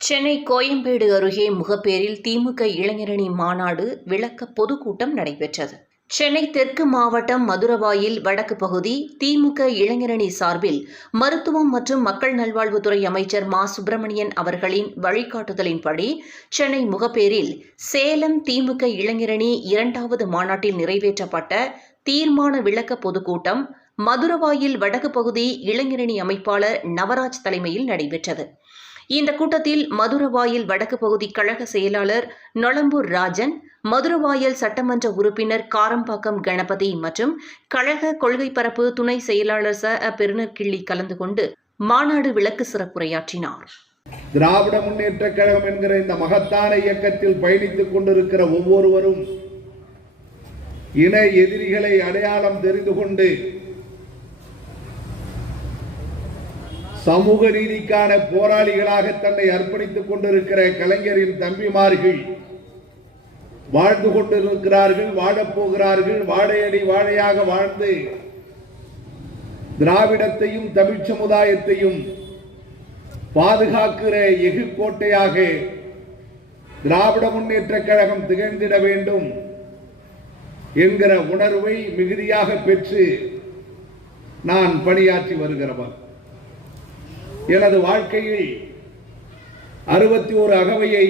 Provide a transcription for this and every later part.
சென்னை கோயம்பேடு அருகே முகப்பேரில் திமுக இளைஞரணி மாநாடு விளக்க பொதுக்கூட்டம் நடைபெற்றது. சென்னை தெற்கு மாவட்டம் மதுரவாயில் வடக்கு பகுதி திமுக இளைஞரணி சார்பில் மருத்துவம் மற்றும் மக்கள் நல்வாழ்வுத்துறை அமைச்சர் மா. சுப்பிரமணியன் அவர்களின் வழிகாட்டுதலின்படி சென்னை முகப்பேரில் சேலம் திமுக இளைஞரணி இரண்டாவது மாநாட்டில் நிறைவேற்றப்பட்ட தீர்மான விளக்க பொதுக்கூட்டம் மதுரவாயில் வடக்கு பகுதி இளைஞரணி அமைப்பாளர் நவராஜ் தலைமையில் நடைபெற்றது. இந்த கூட்டத்தில் மதுரவாயில் வடக்கு பகுதி கழக செயலாளர் நொளம்பூர் ராஜன் மதுரவாயல் சட்டமன்ற உறுப்பினர் காரம்பாக்கம் கணபதி மற்றும் கழக கொள்கை பரப்பு துணை செயலாளர் ச. அ. கலந்து கொண்டு மாநாடு விளக்கு சிறப்புரையாற்றினார். திராவிட முன்னேற்ற கழகம் என்கிற இந்த மகத்தான இயக்கத்தில் பயணித்துக் கொண்டிருக்கிற ஒவ்வொருவரும் இன எதிரிகளை அடையாளம் தெரிந்து கொண்டு சமூக ரீதிக்கான போராளிகளாக தன்னை அர்ப்பணித்துக் கொண்டிருக்கிற கலைஞரின் தம்பிமார்கள் வாழ்ந்து கொண்டிருக்கிறார்கள் வாழப் போகிறார்கள் வாழையடி வாழையாக வாழ்ந்து திராவிடத்தையும் தமிழ் சமுதாயத்தையும் பாதுகாக்கிற எஃகு கோட்டையாக திராவிட முன்னேற்ற கழகம் திகழ்ந்திட வேண்டும் என்கிற உணர்வை மிகுதியாக பெற்று நான் பணியாற்றி வருகிறவன். எனது வாழ்க்கையில் அறுபத்தி ஒரு அகவையை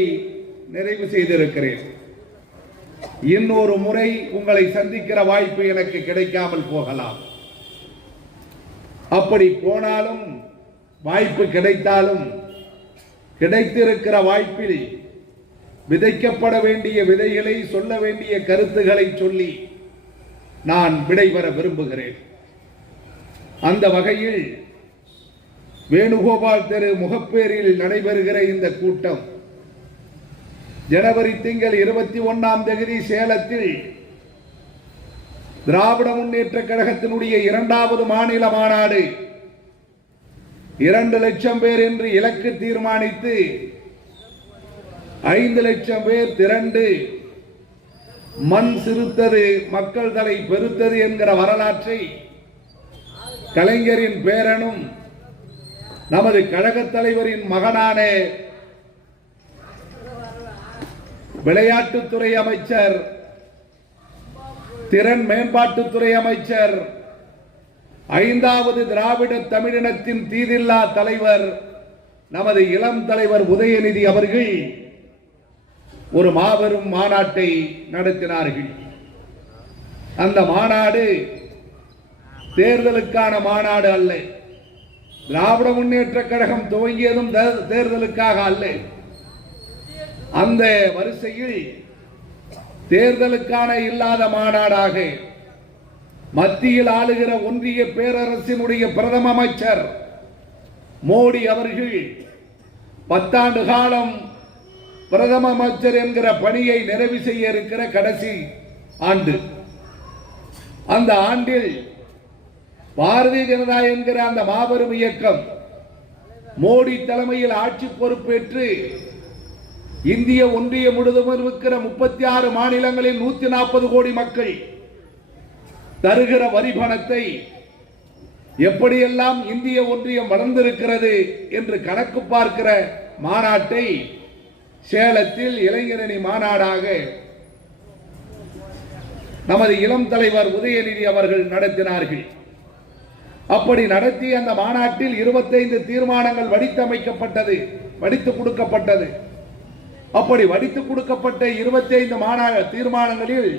நிறைவு செய்திருக்கிறேன். இன்னொரு முறை உங்களை சந்திக்கிற வாய்ப்பு எனக்கு கிடைக்காமல் போகலாம். அப்படி போனாலும் வாய்ப்பு கிடைத்தாலும் கிடைத்திருக்கிற வாய்ப்பில் விதைக்கப்பட வேண்டிய விதைகளை சொல்ல வேண்டிய கருத்துக்களை சொல்லி நான் விடைபெற விரும்புகிறேன். அந்த வகையில் வேணுகோபால் தெரு முகப்பேரில் நடைபெறுகிற இந்த கூட்டம் ஜனவரி திங்கள் இருபத்தி ஒன்னாம் தேதி சேலத்தில் திராவிட முன்னேற்ற கழகத்தினுடைய இரண்டாவது மாநில மாநாடு. இரண்டு லட்சம் பேர் என்று இலக்கு தீர்மானித்து ஐந்து லட்சம் பேர் திரண்டு மண் சிறுத்தது மக்கள் தலை பெருத்தது என்கிற வரலாற்றை கலைஞரின் பேரனும் நமது கழகத் தலைவரின் மகனான விளையாட்டுத்துறை அமைச்சர் திறன் மேம்பாட்டுத்துறை அமைச்சர் ஐந்தாவது திராவிட தமிழினத்தின் தீதில்லா தலைவர் நமது இளம் தலைவர் உதயநிதி அவர்கள் ஒரு மாபெரும் மாநாட்டை நடத்தினார்கள். அந்த மாநாடு தேர்தலுக்கான மாநாடு அல்ல. திராவிட முன்னேற்ற கழகம் துவங்கியதும் தே- தேர்தலுக்காக அல்ல. அந்த வரிசையில் தேர்தலுக்கான இல்லாத மாநாடாக மத்தியில் ஆளுகிற ஒன்றிய பேரரசினுடைய பிரதம அமைச்சர் மோடி அவர்கள் பத்தாண்டு காலம் பிரதம அமைச்சர் என்கிற பணியை நிறைவு செய்ய இருக்கிற கடைசி ஆண்டு. அந்த ஆண்டில் பாரதிய ஜனதா என்கிற அந்த மாபெரும் இயக்கம் மோடி தலைமையில் ஆட்சி பொறுப்பேற்று இந்திய ஒன்றியம் முழுவதும் இருக்கிற முப்பத்தி ஆறு மாநிலங்களில் நூத்தி நாற்பது கோடி மக்கள் தருகிற வரி பணத்தை எப்படியெல்லாம் இந்திய ஒன்றியம் வளர்ந்திருக்கிறது என்று கணக்கு பார்க்கிற மாநாட்டை சேலத்தில் இளைஞரணி மாநாடாக நமது இளம் தலைவர் உதயநிதி அவர்கள் நடத்தினார்கள். அப்படி நடத்தி அந்த மாநாட்டில் இருபத்தைந்து தீர்மானங்கள் வடித்தமைக்கப்பட்டது வடித்து கொடுக்கப்பட்டது. அப்படி வடித்து கொடுக்கப்பட்ட இருபத்தைந்து மாநா தீர்மானங்களில்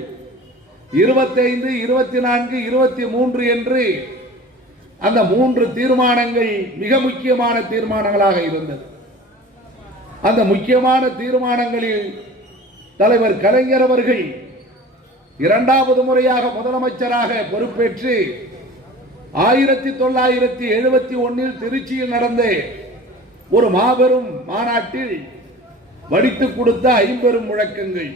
இருபத்தைந்து இருபத்தி நான்கு இருபத்தி மூன்று என்று அந்த மூன்று தீர்மானங்கள் மிக முக்கியமான தீர்மானங்களாக இருந்தது. அந்த முக்கியமான தீர்மானங்களில் தலைவர் கலைஞர் அவர்கள் இரண்டாவது முறையாக முதலமைச்சராக பொறுப்பேற்று ஆயிரத்தி தொள்ளாயிரத்தி எழுபத்தி ஒன்னில் திருச்சியில் நடந்த ஒரு மாபெரும் மாநாட்டில் வடித்து கொடுத்த ஐம்பெரும் முழக்கங்கள்.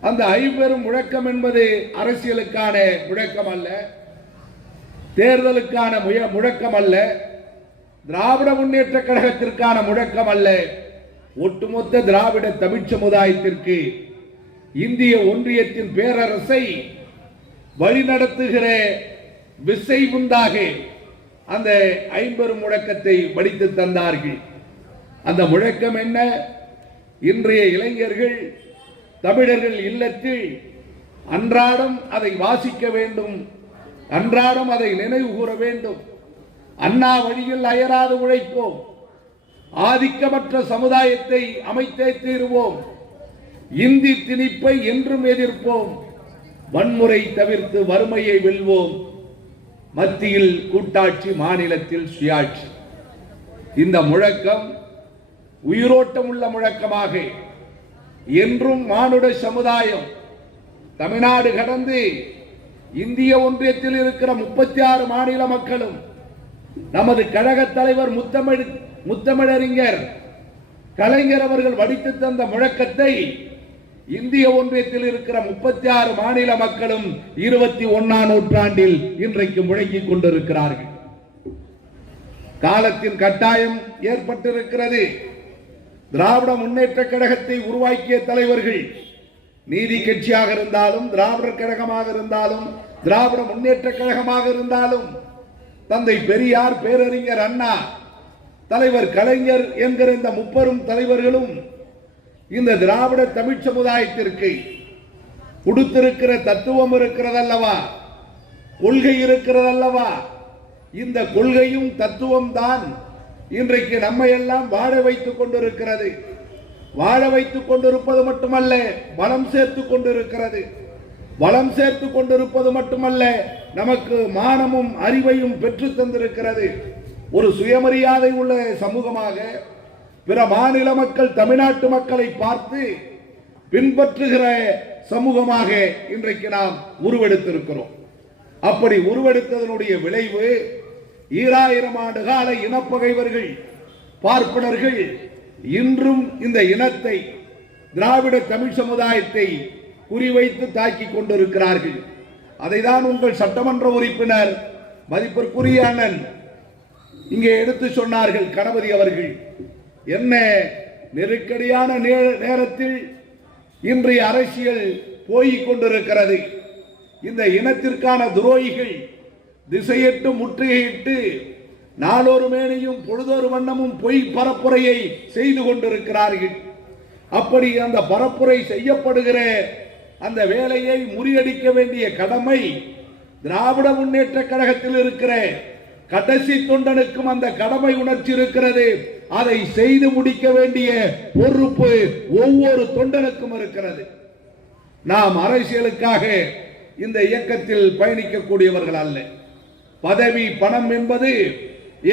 அந்த ஐம்பெரும் முழக்கம் என்பது அரசியலுக்கான முழக்கம் அல்ல தேர்தலுக்கான முய- முழக்கம் அல்ல திராவிட முன்னேற்ற கழகத்திற்கான முழக்கம் அல்ல. ஒட்டுமொத்த திராவிட தமிழ் சமுதாயத்திற்கு இந்திய ஒன்றியத்தின் பேரரசை வழிநடத்துகிற விசை உண்டாக அந்த ஐம்பெரும் முழக்கத்தை படித்து தந்தார்கள். அந்த முழக்கம் என்ன? இன்றைய இளைஞர்கள் தமிழர்கள் இல்லத்தில் அன்றாடம் அதை வாசிக்க வேண்டும். அன்றாடம் அதை நினைவு கூற வேண்டும். அண்ணா வழியில் அயராது உழைப்போம். ஆதிக்கமற்ற சமுதாயத்தை அமைத்தே தீருவோம். இந்தி திணிப்பை என்றும் எதிர்ப்போம். வன்முறை தவிர்த்து வறுமையை வெல்வோம். மத்தியில் கூட்டாட்சி மாநிலத்தில் சுயாட்சி. இந்த முழக்கம் உயிரோட்டம் உள்ள முழக்கமாக என்றும் மானுட சமுதாயம் தமிழ்நாடு கடந்து இந்திய ஒன்றியத்தில் இருக்கிற முப்பத்தி ஆறு மாநில மக்களும் நமது கழக தலைவர் முத்தமிழ் முத்தமிழறிஞர் கலைஞர் அவர்கள் வடித்து தந்த முழக்கத்தை இந்திய ஒன்றியத்தில் இருக்கிற முப்பத்தி ஆறு மாநில மக்களும் இருபத்தி ஒன்னாம் நூற்றாண்டில் இன்றைக்கு முழங்கிக் கொண்டிருக்கிறார்கள். காலத்தின் கட்டாயம் ஏற்பட்டிருக்கிறது. திராவிட முன்னேற்ற கழகத்தை உருவாக்கிய தலைவர்கள் நீதி கட்சியாக இருந்தாலும் திராவிடர் கழகமாக இருந்தாலும் திராவிட முன்னேற்ற கழகமாக இருந்தாலும் தந்தை பெரியார் பேரறிஞர் அண்ணா தலைவர் கலைஞர் என்கிற இந்த முப்பெரும் தலைவர்களும் இந்த திராவிட தமிழ் சமுதாயத்திற்கு கொடுத்திருக்கிற தத்துவம் இருக்கிறதல்லவா? கொள்கை இருக்கிறதல்லவா? இந்த கொள்கையும் தத்துவம் தான் இன்றைக்கு நம்மை எல்லாம் வாழ வைத்துக் கொண்டிருக்கிறது. வாழ வைத்துக் கொண்டிருப்பது மட்டுமல்ல பலம் சேர்த்து கொண்டிருக்கிறது. வளம் சேர்த்து கொண்டிருப்பது மட்டுமல்ல நமக்கு மானமும் அறிவையும் பெற்று தந்திருக்கிறது. ஒரு சுயமரியாதை உள்ள சமூகமாக பிற மாநில மக்கள் தமிழ்நாட்டு மக்களை பார்த்து பின்பற்றுகிற சமூகமாக இன்றைக்கு நாம் உருவெடுத்திருக்கிறோம். அப்படி உருவெடுத்ததனுடைய விளைவு ஈராயிரம் ஆண்டு கால இனப்பகைவர்கள் பார்ப்பனர்கள் இன்றும் இந்த இனத்தை திராவிட தமிழ் சமுதாயத்தை குறிவைத்து தாக்கிக் கொண்டிருக்கிறார்கள். அதைதான் உங்கள் சட்டமன்ற உறுப்பினர் மதிப்பிற்குரிய அண்ணன் இங்கே எடுத்து சொன்னார்கள் கணபதி அவர்கள். என்ன நெருக்கடியான நேரத்தில் இன்றைய அரசியல் போய்க் கொண்டிருக்கிறது. இந்த இனத்திற்கான துரோகிகள் திசையிட்டு முற்றுகையிட்டு நாளொரு மேனையும் பொழுதொரு வண்ணமும் பொய் பரப்புரையை செய்து கொண்டிருக்கிறார்கள். அப்படி அந்த பரப்புரை செய்யப்படுகிற அந்த வேலையை முறியடிக்க வேண்டிய கடமை திராவிட முன்னேற்ற கழகத்தில் இருக்கிற கடைசி தொண்டனுக்கும் அந்த கடமை உணர்ச்சி இருக்கிறது அதை செய்து முடிக்க வேண்டிய பொறுப்பு ஒவ்வொரு தொண்டனுக்கும் இருக்கிறது. நாம் அரசியலுக்காக இந்த இயக்கத்தில் பயணிக்கக்கூடியவர்கள் அல்ல. பதவி பணம் என்பது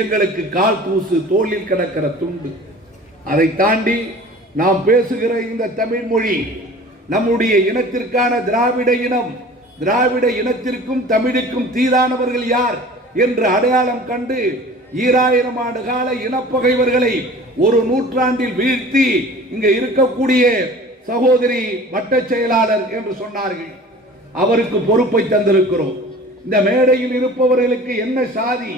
எங்களுக்கு கால் தூசு தோளில் கிடக்கிற துண்டு. அதை தாண்டி நாம் பேசுகிற இந்த தமிழ் மொழி நம்முடைய இனத்திற்கான திராவிட இனம் திராவிட இனத்திற்கும் தமிழுக்கும் தீதானவர்கள் யார் என்று அடையாளம் கண்டு ஈராயிரம் ஆண்டு கால இனப்பகைவர்களை ஒரு நூற்றாண்டில் வீழ்த்தி இங்க இருக்கக்கூடிய சகோதரி வட்ட செயலாளர் என்று சொன்னார்கள். அவருக்கு பொறுப்பை தந்திருக்கிறோம். இந்த மேடையில் இருப்பவர்களுக்கு என்ன சாதி?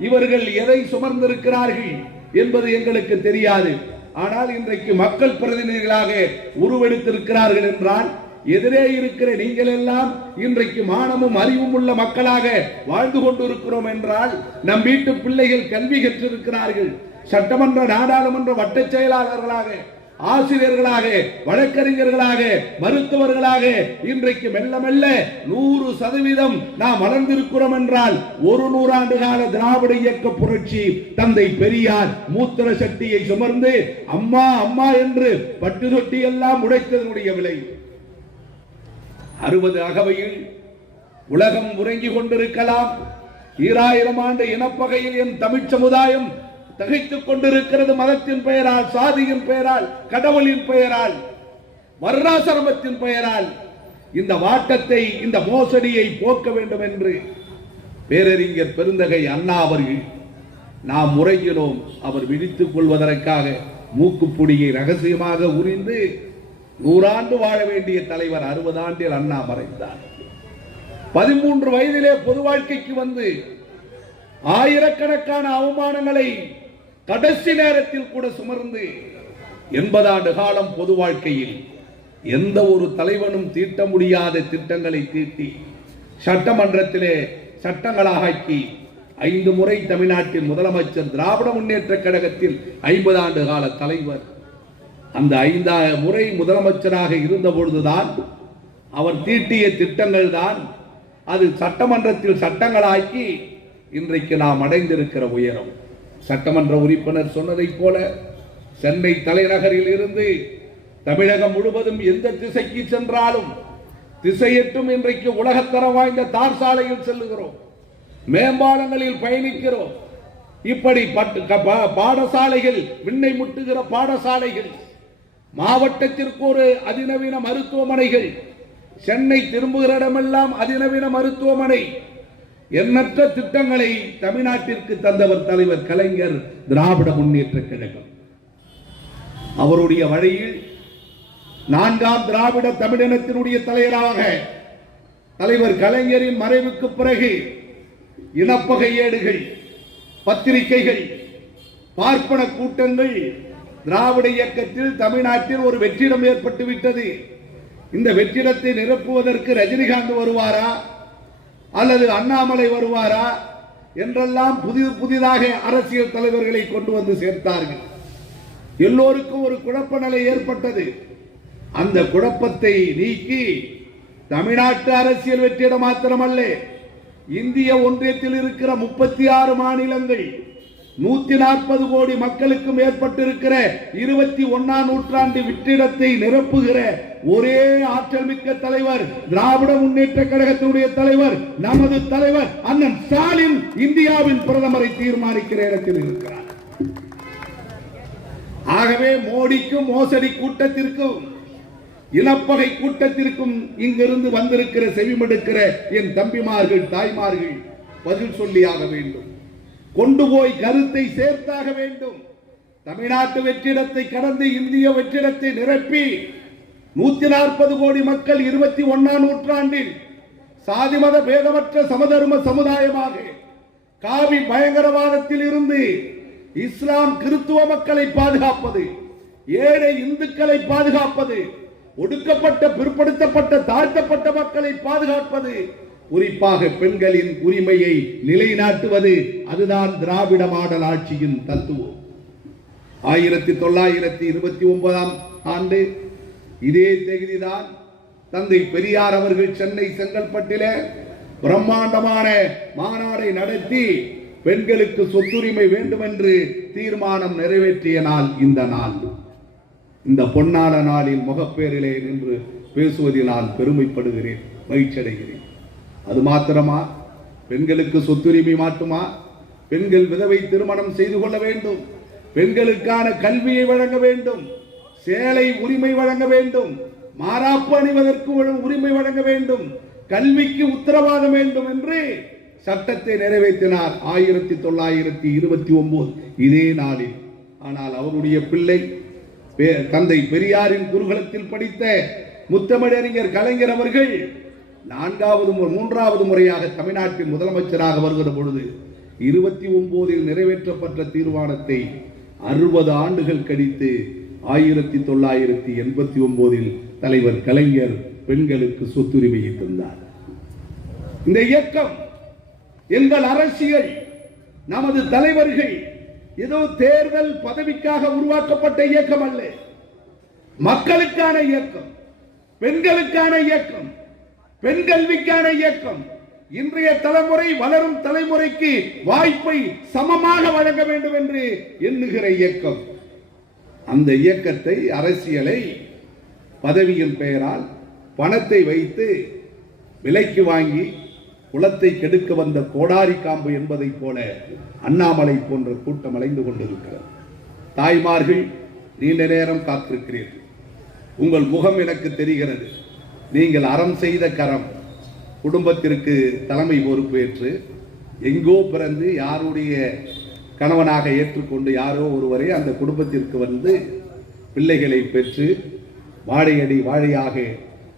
இவர்கள் எதை சுமர்ந்திருக்கிறார்கள் என்பது எங்களுக்கு தெரியாது. ஆனால் இன்றைக்கு மக்கள் பிரதிநிதிகளாக உருவெடுத்திருக்கிறார்கள் என்றால் எதிரே இருக்கிற நீங்கள் எல்லாம் இன்றைக்கு மானமும் அறிவும் உள்ள மக்களாக வாழ்ந்து கொண்டிருக்கிறோம் என்றால் நம் வீட்டு பிள்ளைகள் கல்வி கற்றிருக்கிறார்கள். சட்டமன்ற நாடாளுமன்ற வட்டச் செயலாளர்களாக ஆசிரியர்களாக வழக்கறிஞர்களாக மருத்துவர்களாக இன்றைக்கு மெல்ல மெல்ல நூறு சதவீதம் நாம் வளர்ந்திருக்கிறோம் என்றால் ஒரு நூறாண்டு கால திராவிட இயக்க புரட்சி தந்தை பெரியார் மூத்திர சக்தியை சுமர்ந்து அம்மா அம்மா என்று பட்டு தொட்டி எல்லாம் உடைத்ததனுடைய விளைவு அறுபது அகவையில் உலகம் உறங்கிக் கொண்டிருக்கலாம். ஈராயிரம் ஆண்டு இனப்பகையில் என் தமிழ் சமுதாயம் தகைத்துக் கொண்டிருக்கிறது. மதத்தின் பெயரால் சாதியின் பெயரால் கடவுளின் பெயரால் வர்ணாசிரமத்தின் பெயரால் இந்த வாட்டத்தை இந்த மோசடியை போக்க வேண்டும் என்று பேரறிஞர் பெருந்தகை அண்ணா அவர்கள் நாம் முறைகிறோம் அவர் விழித்துக் கொள்வதற்காக மூக்குப்பொடியை ரகசியமாக உறிந்து நூறாண்டு வாழ வேண்டிய தலைவர் அறுபது ஆண்டில் அண்ணா மறைந்தார். பதிமூன்று வயதிலே பொது வாழ்க்கைக்கு வந்து ஆயிரக்கணக்கான அவமானங்களை கடைசி நேரத்தில் கூட சுமர்ந்து எண்பது ஆண்டு காலம் பொது வாழ்க்கையில் எந்த ஒரு தலைவனும் தீட்ட முடியாத திட்டங்களை தீட்டி சட்டமன்றத்திலே சட்டங்களாகி ஐந்து முறை தமிழ்நாட்டின் முதலமைச்சர் திராவிட முன்னேற்ற கழகத்தில் ஐம்பது ஆண்டு கால தலைவர் அந்த ஐந்தா முறை முதலமைச்சராக இருந்த பொழுதுதான் அவர் தீட்டிய திட்டங்கள் தான் அது சட்டமன்றத்தில் சட்டங்களாக்கி இன்றைக்கு நாம் அடைந்திருக்கிற உயரம். சட்டமன்ற உறுப்பினர் சொன்னதைப் போல சென்னை தலைநகரில் இருந்து தமிழகம் முழுவதும் எந்த திசைக்கு சென்றாலும் திசையெட்டும் இன்றைக்கு உலகத்தரம் வாய்ந்த தார் சாலையில் செல்லுகிறோம். மேம்பாலங்களில் பயணிக்கிறோம். இப்படி பட்டு பா- பாடசாலைகள் விண்ணை முட்டுகிற பாடசாலைகள் மாவட்டத்திற்கு ஒரு அதிநவீன மருத்துவமனைகள். சென்னை திரும்புகிற இடமெல்லாம் அதிநவீன மருத்துவமனை. எண்ணற்ற திட்டங்களை தமிழ்நாட்டிற்கு தந்தவர் தலைவர் கலைஞர் திராவிட முன்னேற்ற கழகம். அவருடைய வழியில் நான்காம் திராவிட தமிழினத்தினுடைய தலைவராக தலைவர் கலைஞரின் மறைவுக்கு பிறகு இனப்பகை ஏடுகள் பத்திரிகைகள் பார்ப்பன கூட்டங்கள் திராவிட இயக்கத்தில் தமிழ்நாட்டில் ஒரு வெற்றிடம் ஏற்பட்டு விட்டது இந்த வெற்றிடத்தை நிரப்புவதற்கு ரஜினிகாந்த் வருவாரா? அல்லது அண்ணாமலை வருவாரா? என்றெல்லாம் புதிது புதிதாக அரசியல் தலைவர்களை கொண்டு வந்து சேர்த்தார்கள். எல்லோருக்கும் ஒரு குழப்ப நிலை ஏற்பட்டது. அந்த குழப்பத்தை நீக்கி தமிழ்நாட்டு அரசியல் வெற்றிடம் மாத்திரமல்ல இந்திய ஒன்றியத்தில் இருக்கிற முப்பத்தி ஆறு மாநிலங்கள் நூத்தி நாற்பது கோடி மக்களுக்கும் மேற்பட்டிருக்கிற இருபத்தி ஒன்னாம் நூற்றாண்டு வெற்றிடத்தை நிரப்புகிற ஒரே ஆற்றல் மிக்க தலைவர் திராவிட முன்னேற்ற கழகத்தினுடைய தலைவர் நமது தலைவர் அண்ணன் ஸ்டாலின் இந்தியாவின் பிரதமரை தீர்மானிக்கிற இடத்தில் இருக்கிறார். ஆகவே மோடிக்கும் மோசடி கூட்டத்திற்கும் இனப்பகை கூட்டத்திற்கும் இங்கிருந்து வந்திருக்கிற செவிமடுக்கிற என் தம்பிமார்கள் தாய்மார்கள் பதில் சொல்லியாக வேண்டும். கொண்டு போய் கருத்தை சேர்த்தாக வேண்டும். தமிழ்நாட்டு வெற்றிடத்தை கடந்து இந்திய வெற்றிடத்தை நிரப்பி நூத்தி நாற்பது கோடி மக்கள் இருபத்தி ஒன்னாம் நூற்றாண்டில் சாதி மத பேதமற்ற சமதர்ம சமுதாயமாக காவி பயங்கரவாதத்தில் இருந்து இஸ்லாம் கிறித்துவ மக்களை பாதுகாப்பது ஏழை இந்துக்களை பாதுகாப்பது ஒடுக்கப்பட்ட பிற்படுத்தப்பட்ட தாழ்த்தப்பட்ட மக்களை பாதுகாப்பது குறிப்பாக பெண்களின் உரிமையை நிலைநாட்டுவது அதுதான் திராவிட மாடல் ஆட்சியின் தத்துவம். ஆயிரத்தி தொள்ளாயிரத்தி இருபத்தி ஒன்பதாம் ஆண்டு இதே தேதிதான் தந்தை பெரியார் அவர்கள் சென்னை செங்கல்பட்டில பிரம்மாண்டமான மாநாடை நடத்தி பெண்களுக்கு சொத்துரிமை வேண்டும் என்று தீர்மானம் நிறைவேற்றிய நாள் இந்த நாள். இந்த பொன்னான நாளில் முகப்பேரிலே நின்று பேசுவதில் நான் பெருமைப்படுகிறேன் மகிழ்ச்சி அடைகிறேன் அது மாத்திரமா? பெண்களுக்கு சொத்துரிமை மாட்டுமா பெண்கள் விதவை திருமணம் செய்து கொள்ள வேண்டும். பெண்களுக்கான கல்வியை வழங்க வேண்டும். சேலை உரிமை வழங்க வேண்டும். மாறாப்பு அணிவதற்கு உரிமை வழங்க வேண்டும். கல்விக்கு உத்தரவாதம் வேண்டும் என்று சட்டத்தை நிறைவேற்றினார் ஆயிரத்தி தொள்ளாயிரத்தி இருபத்தி ஒன்பது இதே நாளில். ஆனால் அவருடைய பிள்ளை தந்தை பெரியாரின் குருகுலத்தில் படித்த முத்தமிழறிஞர் கலைஞர் அவர்கள் நான்காவது மூன்றாவது முறையாக தமிழ்நாட்டின் முதலமைச்சராக வருகிற பொழுது இருபத்தி ஒன்பதில் நிறைவேற்றப்பட்ட தீர்மானத்தை அறுபது ஆண்டுகள் கழித்து ஆயிரத்தி தொள்ளாயிரத்தி எண்பத்தி ஒன்பதில் தலைவர் கலைஞர் பெண்களுக்கு சொத்துரிமையை தந்தார். இந்த இயக்கம் எங்கள் அரசியல் நமது தலைவர்கள் ஏதோ தேர்தல் பதவிக்காக உருவாக்கப்பட்ட இயக்கம் அல்ல. மக்களுக்கான இயக்கம் பெண்களுக்கான இயக்கம் பெண் கல்விக்கான இயக்கம். இன்றைய தலைமுறை வளரும் தலைமுறைக்கு வாய்ப்பை சமமாக வழங்க வேண்டும் என்று எண்ணுகிற இயக்கம். அந்த இயக்கத்தை அரசியலை பதவியின் பெயரால் பணத்தை வைத்து விலைக்கு வாங்கி குளத்தை கெடுக்க வந்த கோடாரி காம்பு என்பதைப் போல அண்ணாமலை போன்ற கூட்டம் அலைந்து கொண்டிருக்கிறது. தாய்மார்கள் நீண்ட நேரம் காத்திருக்கிறீர்கள். உங்கள் முகம் எனக்கு தெரிகிறது. நீங்கள் அறம் செய்த கரம் குடும்பத்திற்கு தலைமை பொறுப்பேற்று எங்கோ பிறந்து யாருடைய கணவனாக ஏற்றுக்கொண்டு யாரோ ஒருவரை அந்த குடும்பத்திற்கு வந்து பிள்ளைகளை பெற்று வாழையடி வாழையாக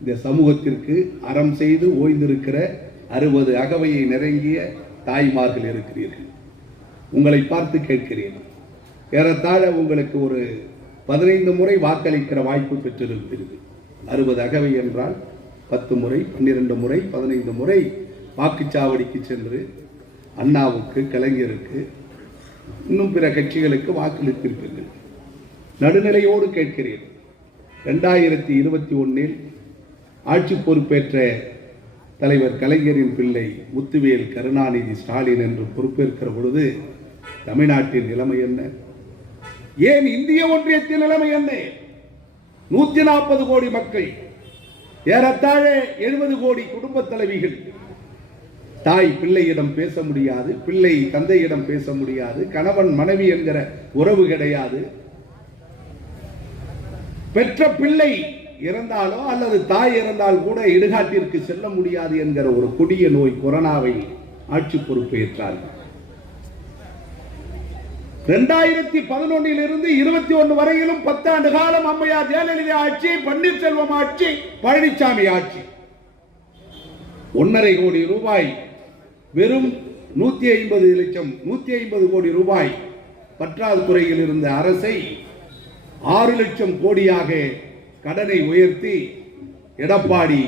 இந்த சமூகத்திற்கு அறம் செய்து ஓய்ந்திருக்கிற அறுபது அகவையை நெருங்கிய தாய்மார்கள் இருக்கிறீர்கள். உங்களை பார்த்து கேட்கிறேன். ஏறத்தாழ உங்களுக்கு ஒரு பதினைந்து முறை வாக்களிக்கிற வாய்ப்பு பெற்றிருக்கிறது. அறுபது அகவை என்றால் பத்து முறை பன்னிரண்டு முறை பதினைந்து முறை வாக்குச்சாவடிக்கு சென்று அண்ணாவுக்கு கலைஞருக்கு இன்னும் பிற கட்சிகளுக்கு வாக்களித்திருப்பீர்கள். நடுநிலையோடு கேட்கிறேன். ரெண்டாயிரத்தி இருபத்தி ஒன்றில் ஆட்சி பொறுப்பேற்ற தலைவர் கலைஞரின் பிள்ளை முத்துவேல் கருணாநிதி ஸ்டாலின் என்று பொறுப்பேற்கிற பொழுது தமிழ்நாட்டின் நிலைமை என்ன? ஏன் இந்திய ஒன்றியத்தின் நிலைமை என்ன? நூத்தி நாற்பது கோடி மக்கள் ஏறத்தாழ எழுபது கோடி குடும்ப தலைவிகள். தாய் பிள்ளையிடம் பேச முடியாது பிள்ளை தந்தையிடம் பேச முடியாது கணவன் மனைவி என்கிற உறவு கிடையாது. பெற்ற பிள்ளை இறந்தாலோ அல்லது தாய் இறந்தால் கூட இடுகாட்டிற்கு செல்ல முடியாது என்கிற ஒரு கொடிய நோய் கொரோனாவை ஆட்சி பொறுப்பேற்றார்கள். இரண்டாயிரத்தி பதினொன்னில் இருந்து இருபத்தி ஒன்று வரையிலும் பத்தாண்டு காலம் அம்மையார் ஜெயலலிதா ஆட்சி பன்னீர்செல்வம் ஆட்சி பழனிசாமி ஆட்சி. ஒன்னரை கோடி ரூபாய் வெறும் நூத்தி ஐம்பது லட்சம் நூத்தி ஐம்பது கோடி ரூபாய் பற்றாக்குறையில் இருந்த அரசை ஆறு லட்சம் கோடியாக கடனை உயர்த்தி எடப்பாடி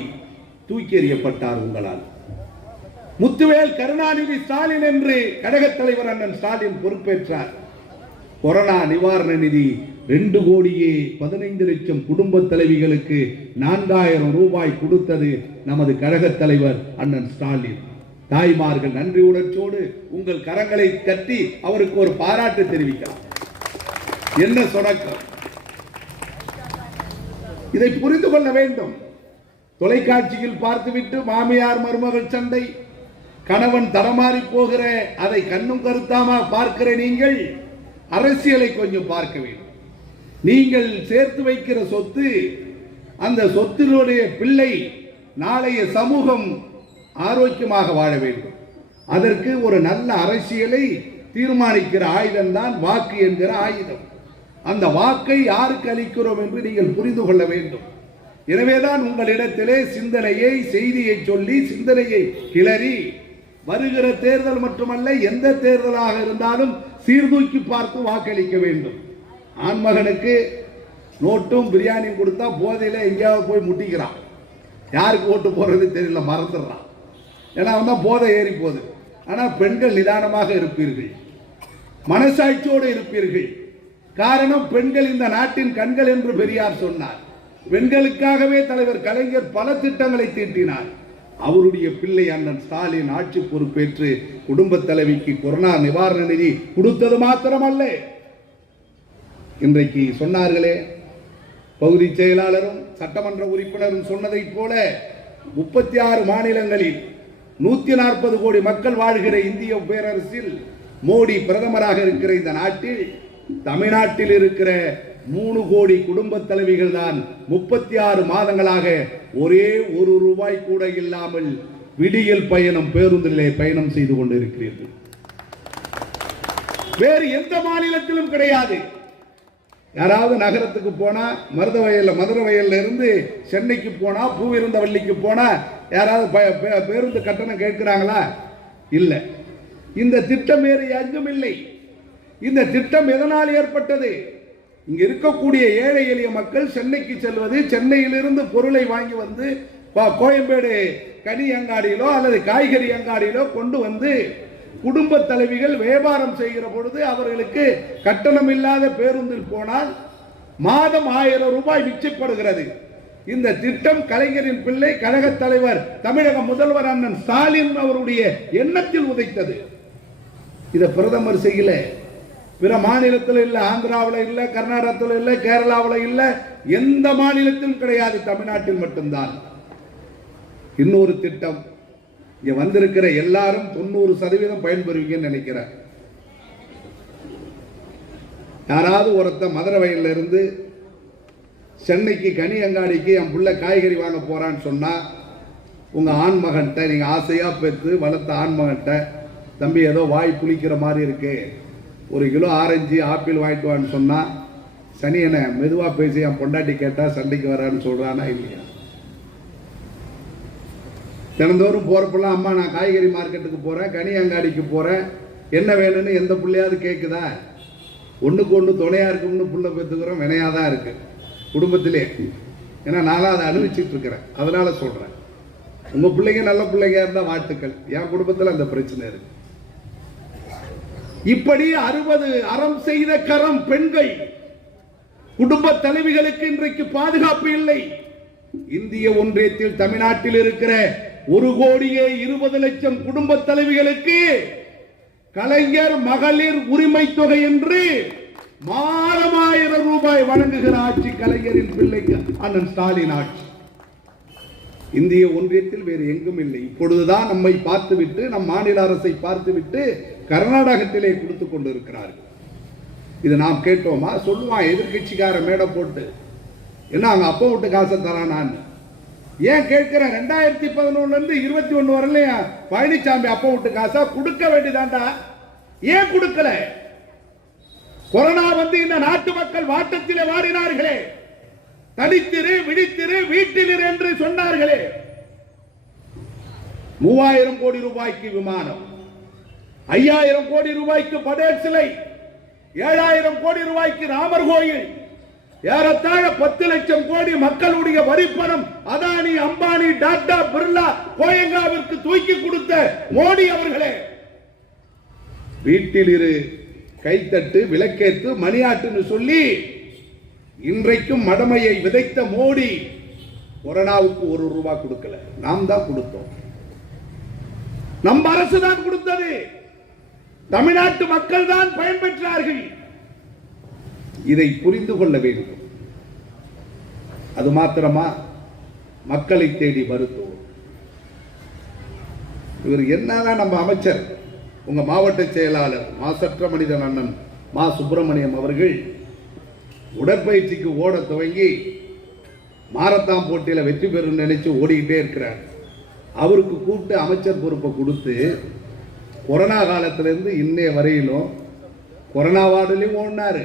தூக்கி எறியப்பட்டார் உங்களால். முத்துவேல் கருணாநிதி ஸ்டாலின் என்று கழகத் தலைவர் அண்ணன் ஸ்டாலின் பொறுப்பேற்றார். கொரோனா நிவாரண நிதி ரெண்டு கோடியே பதினைந்து லட்சம் குடும்ப தலைவிகளுக்கு நான்காயிரம் ரூபாய் கொடுத்தது நமது கழக தலைவர் அண்ணன் ஸ்டாலின். தாய்மார்கள் நன்றி உணர்ச்சியோடு உங்கள் கரங்களை கட்டி அவருக்கு ஒரு பாராட்டு தெரிவிக்கலாம். என்ன சொடக்கம் இதை புரிந்து கொள்ள வேண்டும். தொலைக்காட்சியில் பார்த்துவிட்டு மாமியார் மருமகள் சண்டை. கணவன் தரமாறி போகிற அதை கண்ணும் கருத்தாமா பார்க்கிற நீங்கள்? அரசியலை கொஞ்சம் பார்க்க வேண்டும். நீங்கள் சேர்த்து வைக்கிற சொத்து அந்த சொத்தினுடைய பிள்ளை நாளைய சமூகம் ஆரோக்கியமாக வாழ வேண்டும். அதற்கு ஒரு நல்ல அரசியலை தீர்மானிக்கிற ஆயுதம்தான் வாக்கு என்கிற ஆயுதம். அந்த வாக்கை யாருக்கு அளிக்கிறோம் என்று நீங்கள் புரிந்து கொள்ள வேண்டும். எனவேதான் உங்களிடத்திலே சிந்தனையை செய்தியை சொல்லி சிந்தனையை கிளறி வருகிற தேர்தல் மட்டுமல்ல எந்த தேர்தலாக இருந்தாலும் சீர்தூக்கி பார்த்து வாக்களிக்க வேண்டும். ஆண்மகனுக்கு நோட்டும் பிரியாணியும் கொடுத்தா போதையில் எங்கேயாவது போய் முட்டிக்கிறான். யாருக்கு ஓட்டு போடுறது தெரியல மறந்துடுறான். ஏன்னா அவன் தான் போதை ஏறி போகுது. ஆனால் பெண்கள் நிதானமாக இருப்பீர்கள். மனசாட்சியோடு இருப்பீர்கள். காரணம் பெண்கள் இந்த நாட்டின் கண்கள் என்று பெரியார் சொன்னார். பெண்களுக்காகவே தலைவர் கலைஞர் பல திட்டங்களை தீட்டினார். அவருடைய பிள்ளை அண்ணன் ஸ்டாலின் ஆட்சி பொறுப்பேற்று குடும்ப தலைவிக்கு கொரோனா நிவாரண நிதி கொடுத்தது மாத்திரமல்ல. இன்றைக்கு சொன்னார்களே பகுதி செயலாளரும் சட்டமன்ற உறுப்பினரும் சொன்னதைப் போல முப்பத்தி ஆறு மாநிலங்களில் நூத்தி நாற்பது கோடி மக்கள் வாழ்கிற இந்திய பேரரசில் மோடி பிரதமராக இருக்கிற இந்த நாட்டில் தமிழ்நாட்டில் இருக்கிற மூணு கோடி குடும்ப தலைவிகள் தான் முப்பத்தி ஆறு மாதங்களாக ஒரே ஒரு ரூபாய் கூட இல்லாமல் விடியல் பயணம் பேருந்திலே பயணம் செய்து கொண்டிருக்கிறீர்கள். வேறு எந்த மாநிலத்திலும் கிடையாது. யாராவது நகரத்துக்கு போனா மருத வயல்ல மதுரை வயல்ல இருந்து சென்னைக்கு போனா பூவிருந்தவல்லிக்கு போனா யாராவது பே- பேருந்து கட்டணம் கேட்கிறாங்களா? இல்லை. இந்த திட்டம் வேறு எங்கும் இல்லை இந்த திட்டம் எதனால் ஏற்பட்டது? இங்கே இருக்கக்கூடிய ஏழை எளிய மக்கள் சென்னைக்கு செல்வது சென்னையிலிருந்து பொருளை வாங்கி வந்து கோயம்பேடு கனி அங்காடியிலோ அல்லது காய்கறி அங்காடியிலோ கொண்டு வந்து குடும்ப தலைவிகள் வியாபாரம் செய்கிற பொழுது அவர்களுக்கு கட்டணம் இல்லாத பேருந்தில் போனால் மாதம் ஆயிரம் ரூபாய் மிச்சப்படுகிறது. இந்த திட்டம் கலைஞரின் பிள்ளை கழகத் தலைவர் தமிழக முதல்வர் அண்ணன் ஸ்டாலின் அவருடைய எண்ணத்தில் உதைத்தது. இதை பிரதமர் செய்யல. பிற மாநிலத்தில் இல்லை ஆந்திராவில் இல்லை கர்நாடகத்தில் இல்லை கேரளாவில் இல்லை எந்த மாநிலத்திலும் கிடையாது தமிழ்நாட்டில் மட்டும்தான். இன்னொரு திட்டம் இங்கே வந்திருக்கிற எல்லாரும் தொண்ணூறு சதவீதம் பயன்பெறுவீங்கன்னு நினைக்கிறேன். யாராவது ஒருத்தன் மதுரை வயலிருந்து சென்னைக்கு கனி அங்காடிக்கு என் பிள்ளை காய்கறி வாங்க போகிறான்னு சொன்னால் உங்கள் ஆண்மகன்கிட்ட நீங்கள் ஆசையாக பெற்று வளர்த்த ஆண்மகன்கிட்ட தம்பி ஏதோ வாய் புளிக்கிற மாதிரி இருக்குது ஒரு கிலோ ஆரஞ்சு ஆப்பிள் வாங்கிட்டு வான்னு சொன்னால் சனி என்ன மெதுவாக பேசி என் பொண்டாட்டி கேட்டால் சண்டைக்கு வரான்னு சொல்கிறானா இல்லையா? தினந்தோறும் போகிறப்பெல்லாம் அம்மா நான் காய்கறி மார்க்கெட்டுக்கு போகிறேன் கனி அங்காடிக்கு என்ன வேணும்னு எந்த பிள்ளையாவது கேட்குதா ஒன்றுக்கு ஒன்று துணையாக இருக்கும்னு பிள்ளை பெற்றுக்கிறோம் வினையாக தான் இருக்குது குடும்பத்திலே. ஏன்னா நானும் அதை அனுபவிச்சுட்டு இருக்கிறேன். அதனால் சொல்கிறேன் உங்கள் பிள்ளைங்க நல்ல பிள்ளைங்க இருந்தால் வாழ்த்துக்கள். என் குடும்பத்தில் அந்த பிரச்சனை இருக்குது இப்படி அறுபது அறம் செய்த கரம் பெண்கள். குடும்ப தலைவிகளுக்கு இன்றைக்கு பாதுகாப்பு இல்லை. இந்திய ஒன்றியத்தில் தமிழ்நாட்டில் இருக்கிற ஒரு கோடியே இருபது லட்சம் குடும்ப தலைவிகளுக்கு கலைஞர் மகளிர் உரிமை தொகை என்று மாதமாயிரம் ரூபாய் வழங்குகிற ஆட்சி கலைஞரின் பிள்ளைக்கு அண்ணன் ஸ்டாலின் ஆட்சி. இந்திய ஒன்றியத்தில் வேறு எங்கும் இல்லை. இப்பொழுதுதான் நம்மை பார்த்துவிட்டு நம் மாநில அரசை பார்த்துவிட்டு கர்நாடகத்திலே கொடுத்து கொண்டிருக்கிறார்கள். இது நாம் கேட்டோமா? சொல்லுவான் எதிர்கட்சிக்கார மேடை போட்டு. என்ன அவங்க அப்பா விட்டு காசை தரான் நான்? ஏன் கேட்கிறேன் ரெண்டாயிரத்தி பதினொன்னுல இருந்து இருபத்தி ஒண்ணு வரலையா? பழனிசாமி அப்போ விட்டு காசா கொடுக்க வேண்டியதாண்டா? ஏன் கொடுக்கல? கொரோனா வந்து இந்த நாட்டு மக்கள் வாட்டத்திலே வாடினார்களே. தனித்திரு விழித்திரு வீட்டிலிரு என்று சொன்னார்களே. மூவாயிரம் கோடி ரூபாய்க்கு விமானம் ஐயாயிரம் கோடி ரூபாய்க்கு படேல் சிலை ஏழாயிரம் கோடி ரூபாய்க்கு ராமர் கோயில் ஏறத்தாழ பத்து லட்சம் கோடி மக்களுடைய வரிப்பணம் அதானி அம்பானி டாடா பிர்லா கோயங்காவிற்கு தூக்கி கொடுத்த மோடி அவர்களே. வீட்டில் இரு கைத்தட்டு விளக்கேற்று மணியாட்டுன்னு சொல்லி இன்றைக்கும் மடமையை விதைத்த மோடி கொரோனாவுக்கு ஒரு ரூபாய் கொடுக்கல. நாம் தான் கொடுத்தோம். நம் அரசு தான் கொடுத்தது. தமிழ்நாட்டு மக்கள் தான் பயன்பெற்றார்கள். இதை புரிந்து கொள்ள வேண்டும். அது மாத்திரமா? மக்களை தேடி மருத்துவம். இவர் என்னதான் நம்ம அமைச்சர் உங்க மாவட்ட செயலாளர் மாசற்ற மனிதன் அண்ணன் மா சுப்பிரமணியம் அவர்கள் உடற்பயிற்சிக்கு ஓட துவங்கி மாரத்தான் போட்டியில் வெற்றி பெறும் நினைச்சு ஓடிக்கிட்டே இருக்கிறார். அவருக்கு கூப்பிட்டு அமைச்சர் பொறுப்பை கொடுத்து கொரோனா காலத்திலேருந்து இன்னைய வரையிலும் கொரோனா வார்டுலையும் ஓடினார்.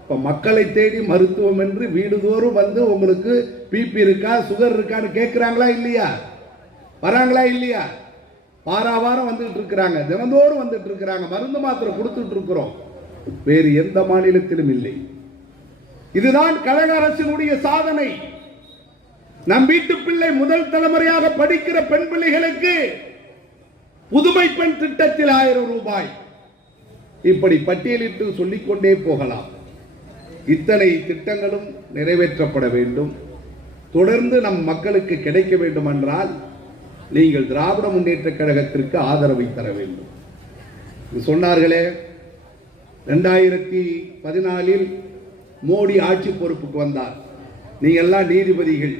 இப்போ மக்களை தேடி மருத்துவம் என்று வீடுதோறும் வந்து உங்களுக்கு பிபி இருக்கா சுகர் இருக்கான்னு கேட்குறாங்களா இல்லையா? வராங்களா இல்லையா? வாரா வாரம் வந்துட்டு இருக்கிறாங்க தினந்தோறும் வந்துட்டு இருக்கிறாங்க மருந்து மாத்திரை கொடுத்துட்டு இருக்கிறோம். வேறு எந்த மாநிலத்திலும் இல்லை. இதுதான் கழக அரசினுடைய சாதனை. நம் வீட்டு பிள்ளை முதல் தலைமுறையாக படிக்கிற பெண் பிள்ளைகளுக்கு புதுமை பெண் திட்டத்தில் ஆயிரம் ரூபாய். இப்படி பட்டியலிட்டு சொல்லிக்கொண்டே போகலாம். இத்தனை திட்டங்களும் நிறைவேற்றப்பட வேண்டும். தொடர்ந்து நம் மக்களுக்கு கிடைக்க வேண்டும் என்றால் நீங்கள் திராவிட முன்னேற்ற கழகத்திற்கு ஆதரவை தர வேண்டும். இது சொன்னார்களே ரெண்டாயிரத்தி பதினாலில் மோடி ஆட்சி பொறுப்புக்கு வந்தார். நீங்கள்லாம் நீதிபதிகள்.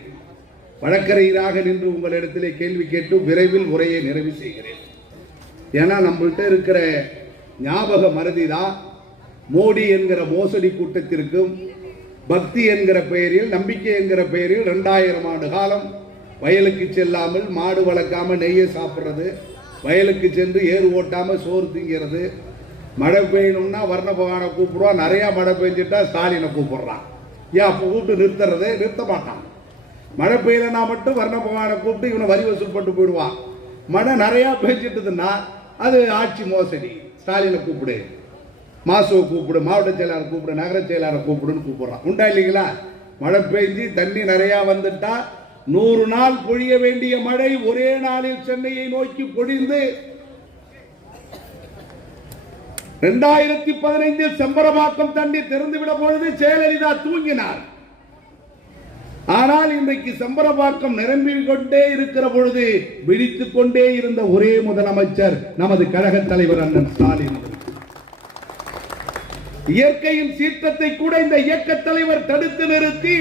வழக்கறிஞராக நின்று உங்களிடத்திலே கேள்வி கேட்டு விரைவில் உரையை நிறைவு செய்கிறேன். ஏன்னா நம்மள்கிட்ட இருக்கிற ஞாபக மறதி தான் மோடி என்கிற மோசடி கூட்டத்திற்கும் பக்தி என்கிற பெயரில் நம்பிக்கை என்கிற பெயரில் ரெண்டாயிரம் ஆண்டு காலம் வயலுக்கு செல்லாமல் மாடு வளர்க்காம நெய்யை சாப்பிட்றது வயலுக்கு சென்று ஏறு ஓட்டாமல் சோறு திங்கிறது மழை பெய்யணும்னா வர்ண பகவானை கூப்பிடுவான் நிறையா மழை பெஞ்சிட்டா ஸ்டாலினை கூப்பிடுறான். ஏன் அப்போ கூப்பிட்டு நிறுத்துறது? நிறுத்த மாட்டான். மழை பெய்யலைன்னா மட்டும் வர்ண பகவானை கூப்பிட்டு இவனை வரி வசூல் பண்ணிட்டு போயிடுவான். மழை நிறையா பெஞ்சிட்டதுன்னா அது ஆட்சி மோசடி. ஸ்டாலினை கூப்பிடு. மாசுவை கூப்பிடு மாவட்ட செயலாளர் கூப்பிடு நகர செயலாளர் கூப்பிடுன்னு கூப்பிடுறான். உண்டா இல்லைங்களா? மழை பெஞ்சு தண்ணி நிறையா வந்துட்டா நூறு நாள் பொழிய வேண்டிய மழை ஒரே நாளில் சென்னையை நோக்கி பொழிந்து இரண்டாயிரத்தி பதினைந்தில் செம்பரபாக்கம் தண்ணி திறந்துவிட பொழுது ஜெயலலிதா தூங்கினார். ஆனால் இன்றைக்கு செம்பரபாக்கம் நிரம்பி கொண்டே இருக்கிற பொழுது விழித்துக் கொண்டே இருந்த ஒரே முதலமைச்சர் நமது கழக தலைவர் அண்ணன் ஸ்டாலின். இயற்கையின் சீற்றத்தை கூட இந்த இயக்க தலைவர் தடுத்து நிறுத்தி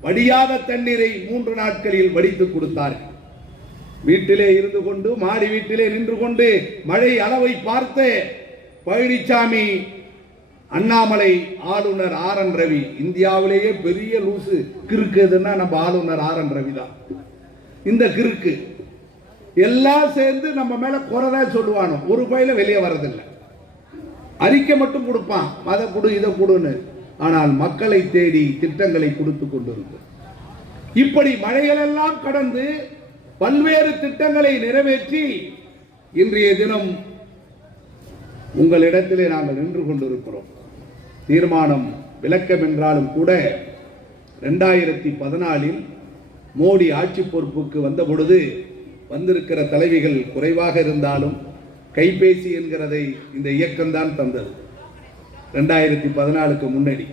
வடியாத தண்ணீரை மூன்று நாட்களில் வடித்து கொடுத்தார்கள் வீட்டிலே இருந்து கொண்டு மாடி வீட்டிலே நின்று கொண்டு மழை அளவை பார்த்து பழனிசாமி அண்ணாமலை ஆளுநர் ஆர் என் ரவி. இந்தியாவிலேயே பெரிய லூசு கிறுக்கு எதுன்னா நம்ம ஆளுநர் ஆர் என் ரவி தான். இந்த கிறுக்கு. எல்லாம் சேர்ந்து நம்ம மேல குறைதான் சொல்லுவானோ. ஒரு பயில வெளியே வரதில்லை அறிக்கை மட்டும் கொடுப்பான். அதை கொடு இதை கொடுன்னு. ஆனால் மக்களை தேடி திட்டங்களை கொடுத்து கொண்டிருக்கு இப்படி மழைகளெல்லாம் கடந்து பல்வேறு திட்டங்களை நிறைவேற்றி இன்றைய தினம் உங்களிடத்திலே நாங்கள் நின்று கொண்டிருக்கிறோம். தீர்மானம் விளக்கம் என்றாலும் கூட ரெண்டாயிரத்தி பதினாலில் மோடி ஆட்சி பொறுப்புக்கு வந்த பொழுது வந்திருக்கிற தலைவிகள் குறைவாக இருந்தாலும் கைபேசி என்கிறதை இந்த இயக்கம்தான் தந்தது. ரெண்டாயிரத்தி பதினாலுக்கு முன்னாடி.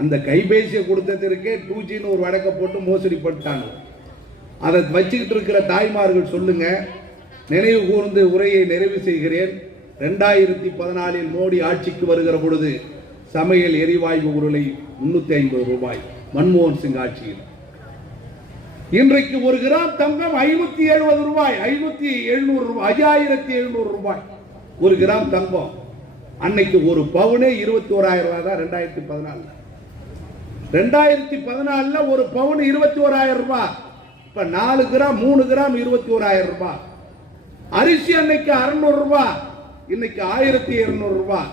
அந்த கைபேசியை கொடுத்ததற்கே டூ ஜின்னு ஒரு வழக்கை போட்டு மோசடி பண்ணிட்டாங்க. அதை வச்சுக்கிட்டு இருக்கிற தாய்மார்கள் சொல்லுங்க நினைவு கூர்ந்து உரையை நிறைவு செய்கிறேன். ரெண்டாயிரத்தி பதினாலில் மோடி ஆட்சிக்கு வருகிற பொழுது சமையல் எரிவாயு உருளை முன்னூத்தி ஐம்பது ரூபாய். மன்மோகன் சிங் ஆட்சியில். இன்றைக்கு ஒரு கிராம் தங்கம் ஐநூத்தி எழுபது ரூபாய் ஐநூத்தி எழுநூறு ரூபாய் ஐயாயிரத்தி எழுநூறு ரூபாய். ஒரு கிராம் தங்கம் அன்னைக்கு ஒரு பவுனே இருபத்தி ஓராயிரம் ரூபாய் தான் ரெண்டாயிரத்தி பதினாலு. ரெண்டாயிரத்தி பதினாலுல ஒரு பவுன் இருபத்தி ஓராயிரம் ரூபாய். இப்ப நாலு கிராம் மூணு கிராம் இருபத்தி ஓராயிரம் ரூபாய். அரிசி அன்னைக்கு அறுநூறு ரூபாய். இன்னைக்கு ஆயிரத்தி இருநூறு ரூபாய்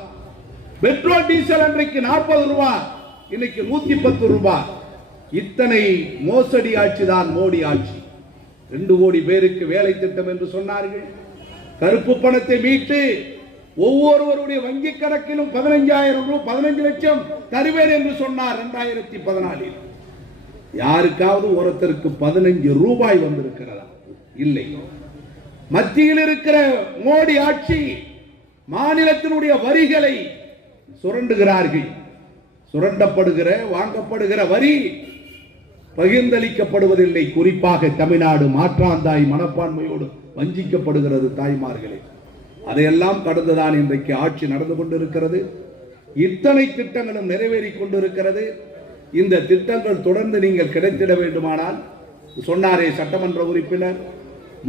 பெட்ரோல் டீசல் அன்றைக்கு நாற்பது ரூபாய் இன்னைக்கு நூத்தி பத்து ரூபாய் இத்தனை மோசடி ஆட்சி தான் மோடி ஆட்சி. ரெண்டு கோடி பேருக்கு வேலை திட்டம் என்று சொன்னார்கள். கருப்பு பணத்தை மீட்டு ஒவ்வொருவருடைய வங்கி கணக்கிலும் பதினஞ்சாயிரம் ரூபாய் பதினஞ்சு லட்சம் தருவேன் என்று சொன்னார் இரண்டாயிரத்தி பதினாலில். யாருக்காவது ஒருத்தருக்கு பதினஞ்சு ரூபாய் வந்திருக்கிறதா? இல்லை. மத்தியில் இருக்கிற மோடி ஆட்சி மாநிலத்தினுடைய வரிகளை சுரண்டுகிறார்கள். சுரண்டப்படுகிற வாங்கப்படுகிற வரி பகிர்ந்தளிக்கப்படுவதில்லை. குறிப்பாக தமிழ்நாடு மாற்றாந்தாய் மனப்பான்மையோடு வஞ்சிக்கப்படுகிறது தாய்மார்களே. அதையெல்லாம் கடந்துதான் இன்றைக்கு ஆட்சி நடந்து கொண்டிருக்கிறது. இத்தனை திட்டங்களும் நிறைவேறிக் கொண்டிருக்கிறது. இந்த திட்டங்கள் தொடர்ந்து நீங்கள் கிடைத்திட வேண்டுமானால் சொன்னாரே சட்டமன்ற உறுப்பினர்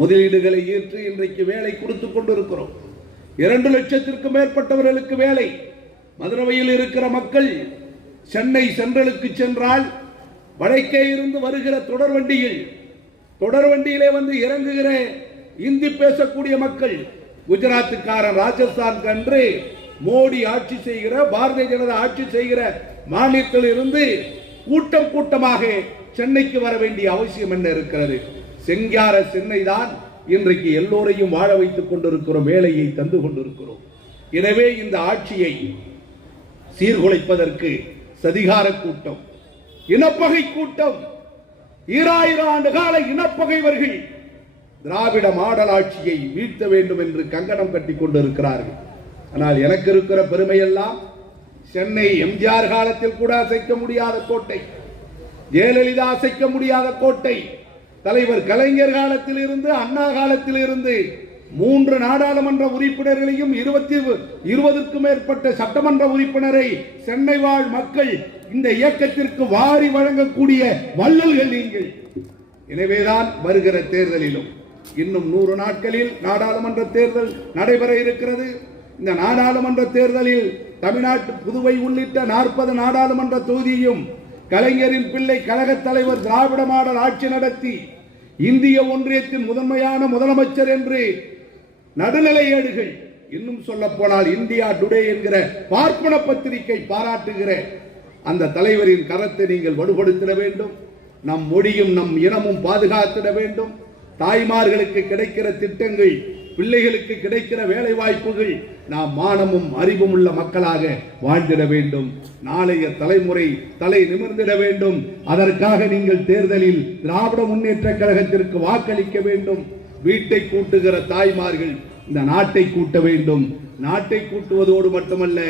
முதலீடுகளை ஏற்று இன்றைக்கு வேலை கொடுத்து கொண்டிருக்கிறோம். இரண்டு லட்சத்திற்கும் மேற்பட்டவர்களுக்கு வேலை. மதுரவையில் இருக்கிற மக்கள் சென்னை சென்ட்ரலுக்கு சென்றால் வடக்கே இருந்து வருகிற தொடர் வண்டியில் தொடர் வண்டியிலே வந்து இறங்குகிற இந்தி பேசக்கூடிய மக்கள் குஜராத்துக்காரன் ராஜஸ்தான் கன்று மோடி ஆட்சி செய்கிற பாரதிய ஜனதா ஆட்சி செய்கிற மாநிலத்தில் இருந்து கூட்டம் கூட்டமாக சென்னைக்கு வர வேண்டிய அவசியம் என்ன இருக்கிறது? செங்கார சென்னை தான் இன்றைக்கு எல்லோரையும் வாழ வைத்துக் கொண்டிருக்கிறோம் வேலையை தந்து கொண்டிருக்கிறோம். எனவே இந்த ஆட்சியை சீர்குலைப்பதற்கு சதிகார கூட்டம் இனப்பகை கூட்டம் ஈராயிரம் ஆண்டு கால இனப்பகைவர்கள் திராவிட மாடல் ஆட்சியை வீழ்த்த வேண்டும் என்று கங்கணம் கட்டி கொண்டிருக்கிறார்கள். ஆனால் எனக்கு இருக்கிற பெருமையெல்லாம் சென்னை எம்ஜிஆர் காலத்தில் கூட அசைக்க முடியாத கோட்டை ஜெயலலிதா அசைக்க முடியாத கோட்டை தலைவர் கலைஞர் காலத்தில் இருந்து அண்ணா காலத்தில் இருந்து மூன்று நாடாளுமன்ற உறுப்பினர்களையும் இருபத்தி இருபதுக்கும் மேற்பட்ட சட்டமன்ற உறுப்பினரை சென்னை வாழ் மக்கள் இந்த இயக்கத்திற்கு வாரி வழங்கக்கூடிய வள்ளல்கள் நீங்கள். எனவேதான் வருகிற தேர்தலிலும் இன்னும் நூறு நாட்களில் நாடாளுமன்ற தேர்தல் நடைபெற இருக்கிறது. இந்த நாடாளுமன்ற தேர்தலில் தமிழ்நாட்டு புதுவை உள்ளிட்ட நாற்பது நாடாளுமன்ற தொகுதியும் கலைஞரின் பிள்ளை கழகத் தலைவர் திராவிட மாடல் ஆட்சி நடத்தி இந்திய ஒன்றியத்தின் முதன்மையான முதலமைச்சர் என்று நடுநிலை ஏடுகள் இன்னும் சொல்ல போனால் இந்தியா டுடே என்கிற பார்ப்பன பத்திரிகை பாராட்டுகிற அந்த தலைவரின் கரத்தை நீங்கள் வலுப்படுத்திட வேண்டும். நம் மொழியும் நம் இனமும் பாதுகாத்திட வேண்டும். தாய்மார்களுக்கு கிடைக்கிற திட்டங்கள் பிள்ளைகளுக்கு கிடைக்கிற வேலை வாய்ப்புகள் நாம் மானமும் அறிவும் உள்ள மக்களாக வாழ்ந்திட வேண்டும். நாளைய தலைமுறை தலை நிமிர்ந்திட வேண்டும். அதற்காக நீங்கள் தேர்தலில் திராவிட முன்னேற்ற கழகத்திற்கு வாக்களிக்க வேண்டும். வீட்டை கூட்டுகிற தாய்மார்கள் இந்த நாட்டை கூட்ட வேண்டும். நாட்டை கூட்டுவதோடு மட்டுமல்ல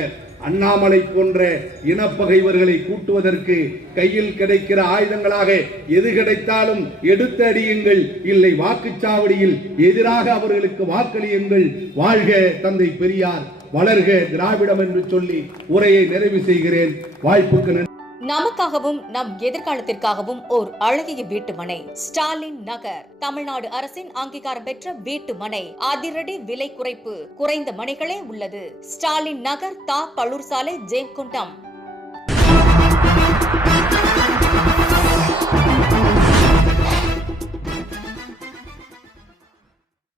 அண்ணாமலை போன்ற இனப்பகைவர்களை கூட்டுவதற்கு கையில் கிடைக்கிற ஆயுதங்களாக எது கிடைத்தாலும் எடுத்து அடியுங்கள். இல்லை வாக்குச்சாவடியில் எதிராக அவர்களுக்கு வாக்களியுங்கள். வாழ்க தந்தை பெரியார் வளர்க திராவிடம் என்று சொல்லி உரையை நிறைவு செய்கிறேன். வாய்ப்புக்கு நன்றி. நமக்காகவும் நம் எதிர்காலத்திற்காகவும் ஓர் அழகிய வீட்டு மனை ஸ்டாலின் நகர். தமிழ்நாடு அரசின் அங்கீகாரம் பெற்ற வீட்டு மனை அதிரடி விலை குறைப்பு குறைந்த மனைகளே உள்ளது. ஸ்டாலின் நகர் தா. பழூர் சாலை ஜெயங்கொண்டம்.